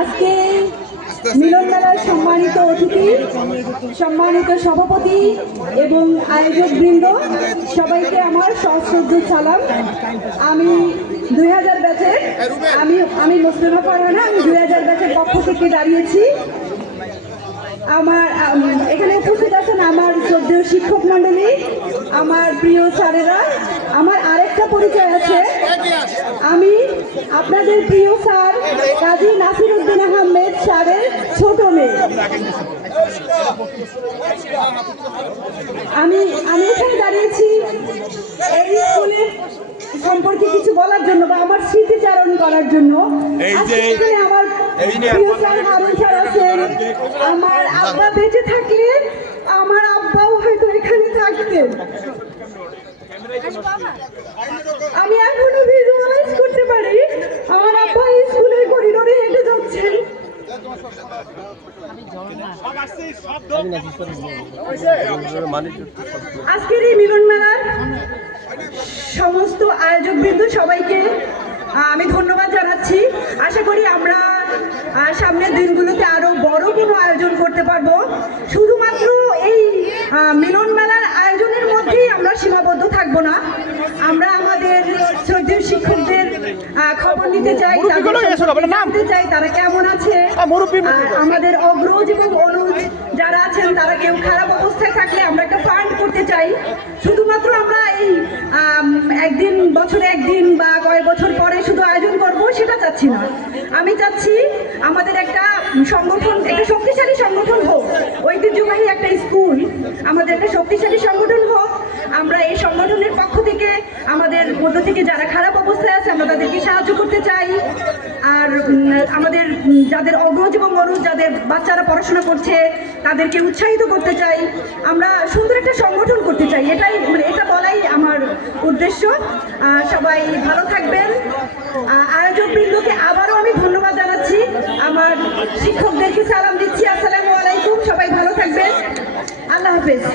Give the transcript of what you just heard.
আজকে মিলন মেলার সম্মানিত অতিথি সম্মানিত সভাপতি এবং আয়োজক বৃন্দ সবাইকে আমার সশ্রদ্ধ সালাম। আমি দুই হাজার ব্যাচের আমি আমি মুসলিমা ফারহানা আমি দুই হাজার ব্যাচের পক্ষ থেকে দাঁড়িয়েছি। আমার আম, এখানে উপস্থিত আছেন আমার শ্রদ্ধেয় শিক্ষক মণ্ডলী আমার প্রিয় স্যারেরা। আমার আরেকটা পরিচয় আছে। আমি আপনাদের প্রিয় স্যার কাজী নাসির উদ্দিন আহমেদ স্যারের ছোট মেয়ে। আমি আমি এখানে দাঁড়িয়েছি এই স্কুলের সম্পর্কে কিছু বলার জন্য বা আমার স্মৃতিচারণ করার জন্য। আমার প্রিয় স্যার হারুন স্যার আছেন। আমার আব্বা বেঁচে থাকলে আমার আব্বাও হয়তো এখানে থাকতেন। আজকের এই মিলন মেলার সমস্ত আয়োজক বিন্দু সবাইকে আমি ধন্যবাদ জানাচ্ছি। আশা করি আমরা সামনের দিনগুলোতে আরও বড় কোনো আয়োজন করতে পারব। শুধুমাত্র এই মিলন মেলার আয়োজনের মধ্যেই আমরা সীমাবদ্ধ থাকব না। আমরা আমাদের শ্রদ্ধেয় শিক্ষকদের খবর নিতে চাই জানতে চাই তারা কেমন আছে। আমাদের অগ্রজ এবং অনুজ যারা আছেন তারা কেউ খারাপ অবস্থায় থাকলে আমরা একটা ফান্ড করতে চাই। শুধুমাত্র আমরা এই একদিন বছরে একদিন বা কয়েক বছর পরে শুধু আয়োজন করব সেটা চাচ্ছি না। আমি চাচ্ছি আমাদের একটা সংগঠন একটা শক্তিশালী সংগঠন হোক। ঐতিহ্যবাহী একটা স্কুল আমাদের একটা শক্তিশালী সংগঠন হোক। আমরা এই সংগঠনের পক্ষ থেকে আমাদের মধ্য থেকে যারা করতে চাই। আর আমাদের যাদের অগ্রজ এবং অনুজ যাদের বাচ্চারা পড়াশোনা করছে, তাদেরকে উৎসাহিত করতে চাই। আমরা সুন্দর একটা সংগঠন করতে চাই। এটাই মানে এটা বলাই আমার উদ্দেশ্য। সবাই ভালো থাকবেন। আয়োজকবৃন্দকে আবারও আমি ধন্যবাদ জানাচ্ছি। আমার শিক্ষকদেরকে সালাম দিচ্ছি। আসসালামু আলাইকুম। সবাই ভালো থাকবেন। আল্লাহ হাফেজ।